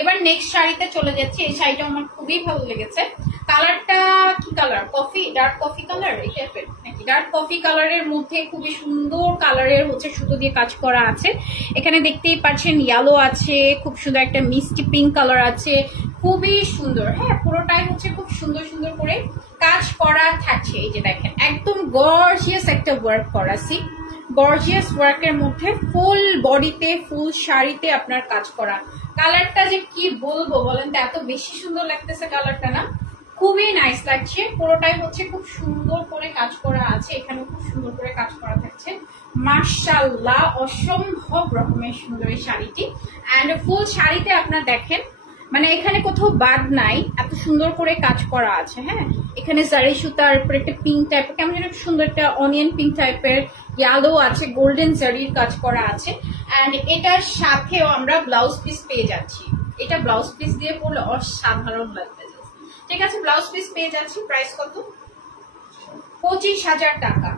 এবার নেক্সট শাড়িতে চলে যাচ্ছি। এই শাড়িটা আমার খুবই ভালো লেগেছে। কালারটা কি colour? Coffee, dark coffee colour এই টাইপের নাকি? ডার্ক কফি কালারের মধ্যে খুবই সুন্দর কালারের হচ্ছে সুতো দিয়ে কাজ করা আছে। এখানে দেখতেই পাচ্ছেন ইয়েলো আছে, খুব সুন্দর একটা মিষ্টি পিঙ্ক কালার আছে, খুবই সুন্দর। হ্যাঁ, পুরোটাই হচ্ছে খুব সুন্দর সুন্দর করে কাজ করা থাকছে। এই যে দেখেন একদম গর্জিয়াস একটা ওয়ার্ক করা, সি গর্জিয়াস ওয়ার্কের মধ্যে ফুল বডিতে ফুল শাড়িতে আপনার কাজ করা। কালারটা যে কি বলবো বলেন তো, এত বেশি সুন্দর লাগতেছে কালারটা না, খুবই নাইস লাগছে। পুরোটাই হচ্ছে খুব সুন্দর করে কাজ করা আছে, এখানে খুব সুন্দর করে কাজ করা থাকছে। মাশাআল্লাহ, অসম্ভব রকমের সুন্দর এই শাড়িটি। অ্যান্ড ফুল শাড়িতে আপনার দেখেন মানে এখানে কোথাও বাদ নাই, এত সুন্দর করে কাজ করা আছে। হ্যাঁ, এখানে জারি সুতার উপর একটা পিঙ্ক টাইপের, কেমন যেন সুন্দর একটা অনিয়ন পিঙ্ক টাইপের, ইয়েলো আছে, গোল্ডেন জারির কাজ করা আছে। অ্যান্ড এটার সাথেও আমরা ব্লাউজ পিস পেয়ে যাচ্ছি। এটা ব্লাউজ পিস দিয়ে পরলে অসাধারণ লাগবে। ঠিক আছে, ব্লাউজ পিস পেয়ে যাচ্ছি। প্রাইস কত? 25,000 টাকা।